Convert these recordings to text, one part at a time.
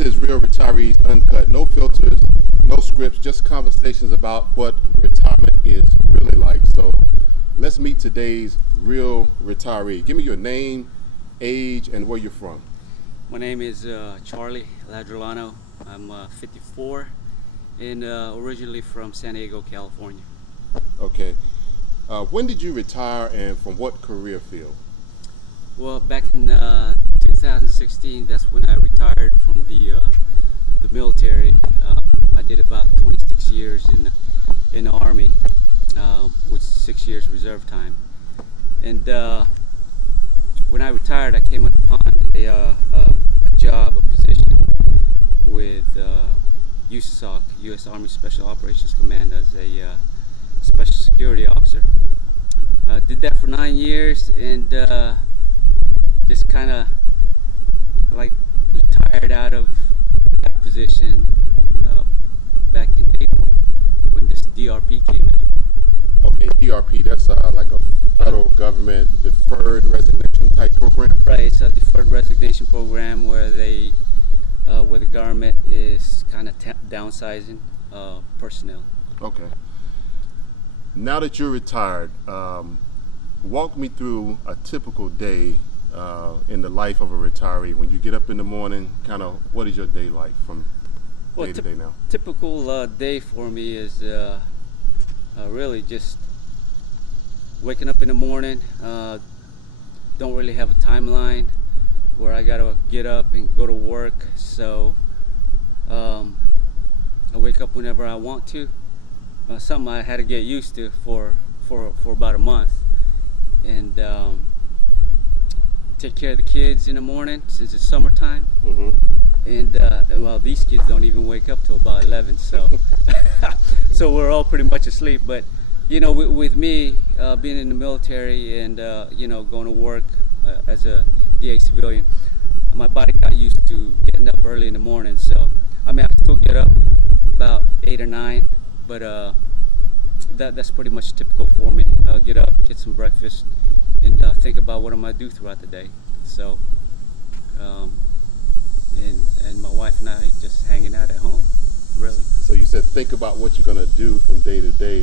This is Real Retirees Uncut. No filters, no scripts, just conversations about what retirement is really like. So let's meet today's real retiree. Give me your name, age, and where you're from. My name is Charlie Ladrilano. I'm 54 and originally from San Diego, California. Okay. When did you retire and from what career field? Well, back in 2016, that's when I retired from the military. I did about 26 years in the Army, with 6 years reserve time. And when I retired, I came upon a job, a position with USASOC, U.S. Army Special Operations Command, as a special security officer. Did that for 9 years and just kind of like retired out of that position back in April when this DRP came out. Okay, DRP, that's like a federal government deferred resignation type program? Right, it's a deferred resignation program where where the government is kind of downsizing personnel. Okay. Now that you're retired, walk me through a typical day in the life of a retiree. When you get up in the morning, kind of what is your day like from day to day now? Typical day for me is really just waking up in the morning. Don't really have a timeline where I gotta get up and go to work. So I wake up whenever I want to. Something I had to get used to for about a month, and take care of the kids in the morning since it's summertime. Mm-hmm. And well, these kids don't even wake up till about 11, so so we're all pretty much asleep. But with me being in the military and going to work as a DA civilian, my body got used to getting up early in the morning. So I mean, I still get up about 8 or 9, but that's pretty much typical for me. I'll get up, get some breakfast, and think about what I'm gonna do throughout the day. So and my wife and I just hanging out at home, really. So you said think about what you're gonna do from day to day.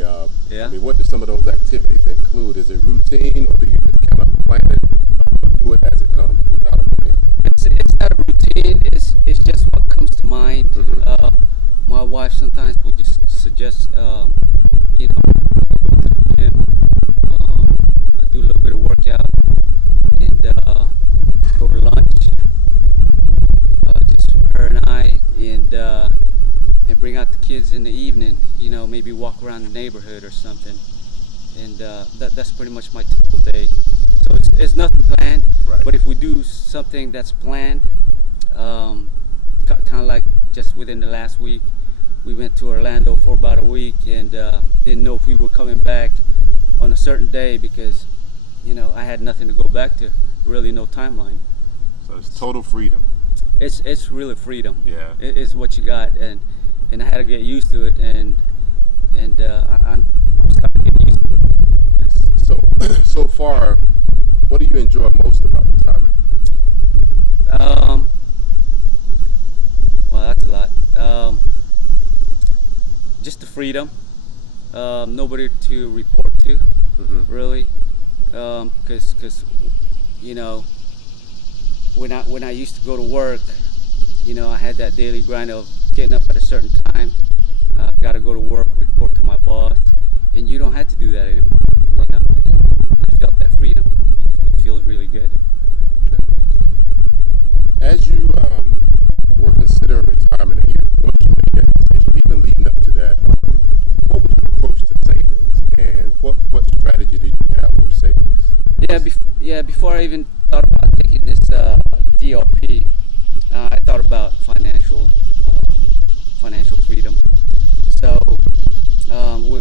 Yeah. I mean, what do some of those activities include? Is it routine, or do you just kind of plan it, do it as it comes without a plan? It's not a routine. It's just what comes to mind. Mm-hmm. My wife sometimes will just suggest, go to the gym, do a little bit of workout, and go to lunch. Just her and I, and bring out the kids in the evening. Maybe walk around the neighborhood or something. And that's pretty much my typical day. So it's nothing planned. Right. But if we do something that's planned, kind of like just within the last week, we went to Orlando for about a week and didn't know if we were coming back on a certain day because, I had nothing to go back to, really no timeline. So it's total freedom. It's really freedom. Yeah. It's what you got, and I had to get used to it, and I'm starting to get used to it. So far, what do you enjoy most about retirement? Well, that's a lot. Just the freedom. Nobody to report to, Mm-hmm. really, because when I used to go to work, I had that daily grind of getting up at a certain time. Got to go to work, report to my boss, and you don't have to do that anymore. And I felt that freedom. It feels really good. Okay. As you were considering retirement, and once you made that decision, even leading up to that, what was your approach to savings, and what strategy did you have for savings? Before I even thought about taking this DRP, I thought about financial freedom. So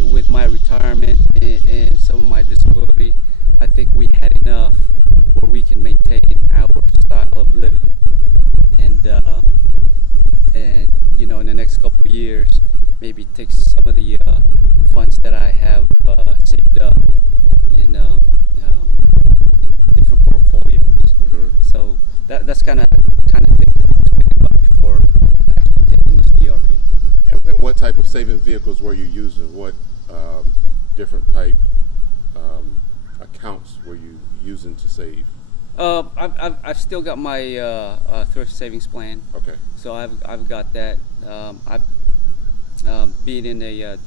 with my retirement and some of my disability, I think we had enough where we can maintain our style of living, and in the next couple of years, maybe take some of the funds that I have saved up in different portfolios. Mm-hmm. So that's kind of things that I was thinking about before type of saving vehicles were you using? What different type accounts were you using to save? I've still got my thrift savings plan, Okay. so I've got that. I've being in the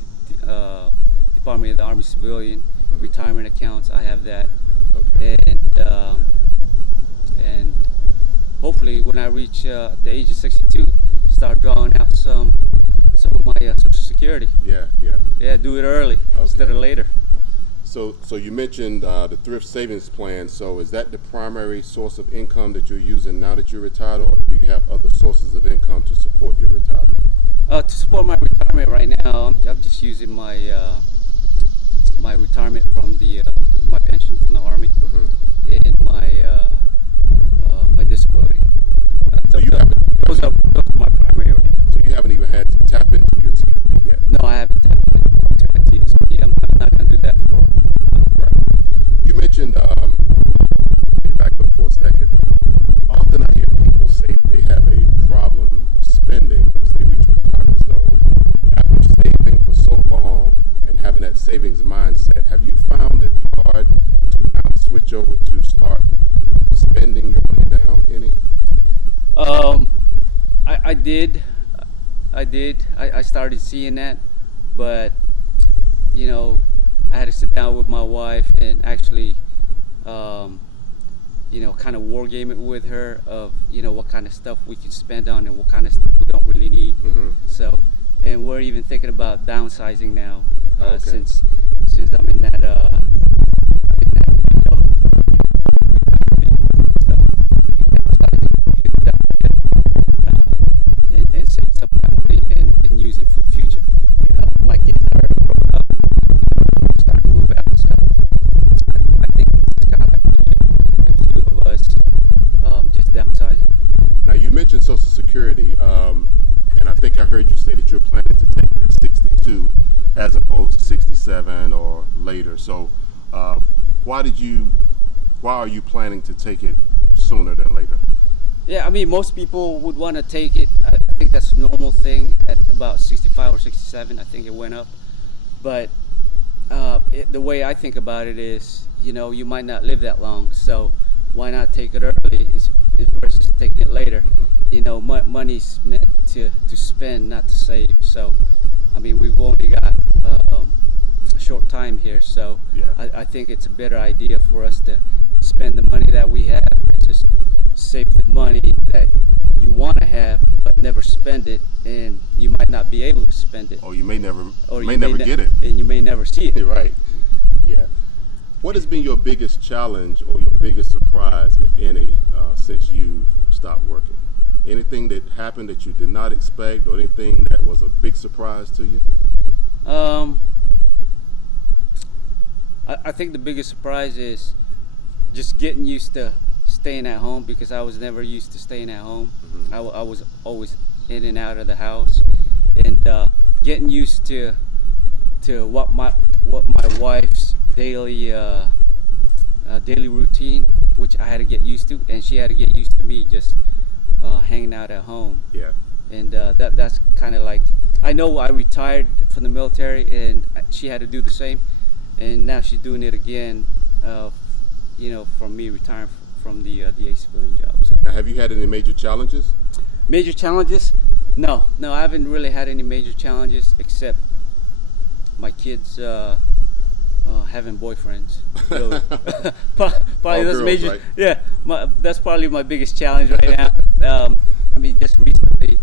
Department of the Army civilian retirement accounts, I have that, Okay. and hopefully when I reach the age of 62, start drawing out some of my Social Security. Yeah. Yeah. Yeah, do it early instead of later. So you mentioned the thrift savings plan. So is that the primary source of income that you're using now that you're retired, or do you have other sources of income to support your retirement? To support my retirement right now, I'm just using my my retirement from the my pension from the Army and my disability. So you haven't. Those are my primary right now. So you haven't even had to tap into your TSP yet. No, I haven't tapped into my TSP. I'm not going to do that for. Right. You mentioned. Let me back up for a second. Often I hear people say they have a problem spending once they reach retirement. So after saving for so long and having that savings mindset, have you found it hard to now switch over to start spending your money down any? I did. I started seeing that, but you know, I had to sit down with my wife and actually, you know, kind of war game it with her of, you know, what kind of stuff we can spend on and what kind of stuff we don't really need. So, and we're even thinking about downsizing now, Okay. since I'm in that window. So, I think downsizing would be a good idea, and save some of that money and use it for the future. My kids are growing up, starting to move out, so I think it's kind of like the cue of us just downsizing. Now you mentioned Social Security, and I think I heard you say that you're planning to take it at 62 as opposed to 67 or later. So why are you planning to take it sooner than later? Yeah, I mean, most people would want to take it. I think that's a normal thing at about 65 or 67. I think it went up. But the way I think about it is, you know, you might not live that long. So why not take it early versus taking it later? You know, money's meant to spend, not to save. So, I mean, we've only got a short time here. So Yeah. I think it's a better idea for us to spend the money that we have versus save the money that you want to have but never spend it, and you might not be able to spend it, Or you may never or may you never get it. and you may never see it. Right. Yeah. What has been your biggest challenge or your biggest surprise, if any, since you've stopped working? Anything that happened that you did not expect, or anything that was a big surprise to you? I think the biggest surprise is just getting used to staying at home, because I was never used to staying at home. I was always in and out of the house, and getting used to what my wife's daily routine, which I had to get used to, and she had to get used to me just hanging out at home. Yeah. And that's kind of like, I know I retired from the military, and she had to do the same, and now she's doing it again. You know, from me retiring from the civilian job. So. Now, have you had any major challenges? Major challenges? No, I haven't really had any major challenges except my kids having boyfriends. Really. Probably that's girls, major. right? Yeah, that's probably my biggest challenge right now. I mean, just recently,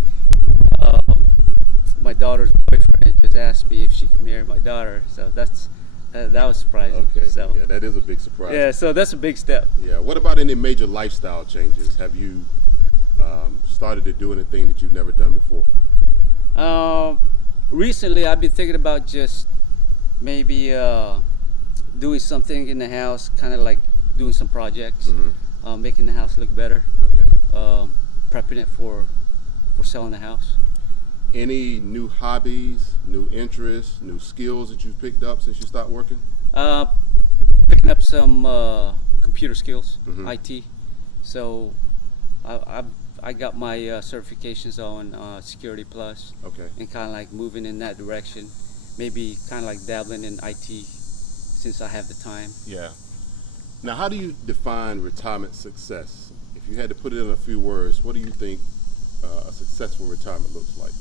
my daughter's boyfriend just asked me if she could marry my daughter. So that was surprising. Okay. So Yeah, that is a big surprise. yeah, so that's a big step. Yeah. What about any major lifestyle changes? Have you started to do anything that you've never done before? Recently, I've been thinking about just maybe doing something in the house, kind of like doing some projects, making the house look better, Okay. prepping it for selling the house. Any new hobbies, new interests, new skills that you've picked up since you stopped working? Picking up some computer skills, Mhm. IT. So I I got my certifications on Security Plus, Okay. and kind of like moving in that direction. Maybe kind of like dabbling in IT since I have the time. Yeah. Now, how do you define retirement success? If you had to put it in a few words, what do you think a successful retirement looks like?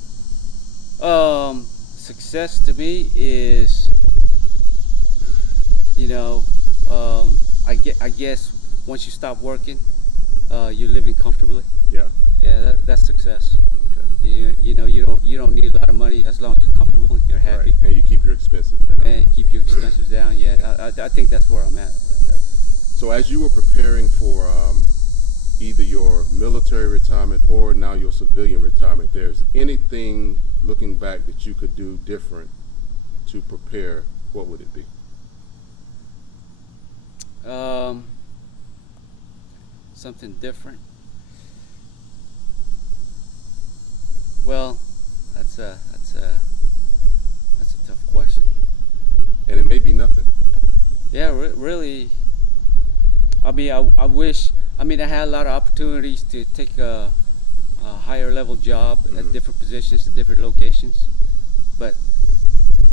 Success to me is, you know, I guess once you stop working, you're living comfortably. Yeah. Yeah, that's success. Okay. You don't need a lot of money as long as you're comfortable and you're happy, Right. And you keep your expenses down. and keep your expenses down. Yeah, I think that's where I'm at. Yeah. So as you were preparing for either your military retirement or now your civilian retirement, there's anything looking back that you could do different to prepare, what would it be? Something different. Well, that's a tough question. And it may be nothing. Yeah, really. I mean, I wish. I mean, I had a lot of opportunities to take a higher level job at different positions, at different locations, but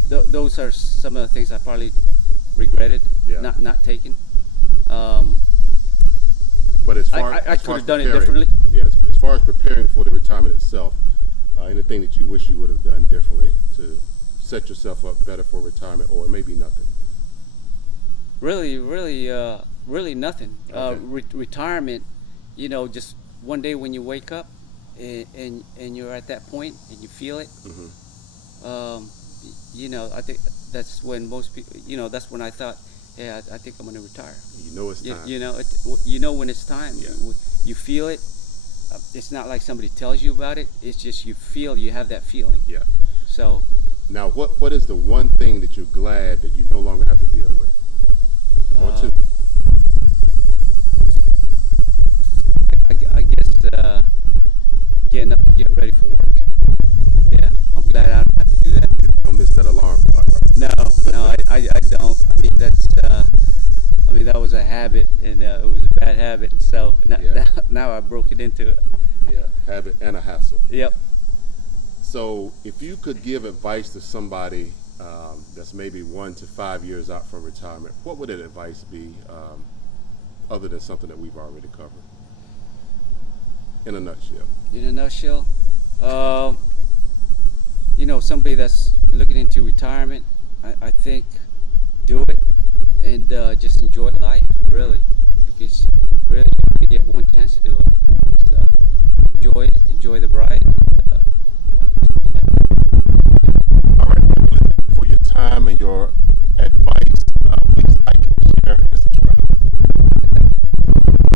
those are some of the things I probably regretted Yeah. not taking. But as far I as could far have as done it preparing- differently. Yeah, as far as preparing for the retirement itself, anything that you wish you would have done differently to set yourself up better for retirement, or it may be nothing. Really nothing. Okay. Retirement, just one day when you wake up and you're at that point and you feel it. I think that's when most people, that's when I thought, yeah, I think I'm going to retire. You know it's time. You know when it's time. Yeah. You feel it. It's not like somebody tells you about it. It's just you have that feeling. Yeah. So Now, what is the one thing that you're glad that you no longer have to deal with? Or two? I guess getting up and getting ready for work. Yeah, I'm glad I don't have to do that anymore. Don't miss that alarm clock, right? No, I don't. I mean, that was a habit, and it was a bad habit. So Yeah. now I broke it into it. Yeah, habit and a hassle. Yep. So, if you could give advice to somebody that's maybe 1 to 5 years out from retirement, what would that advice be, other than something that we've already covered? In a nutshell. In a nutshell, somebody that's looking into retirement, I think do it and just enjoy life, really, because really you only get one chance to do it. So enjoy it, enjoy the ride,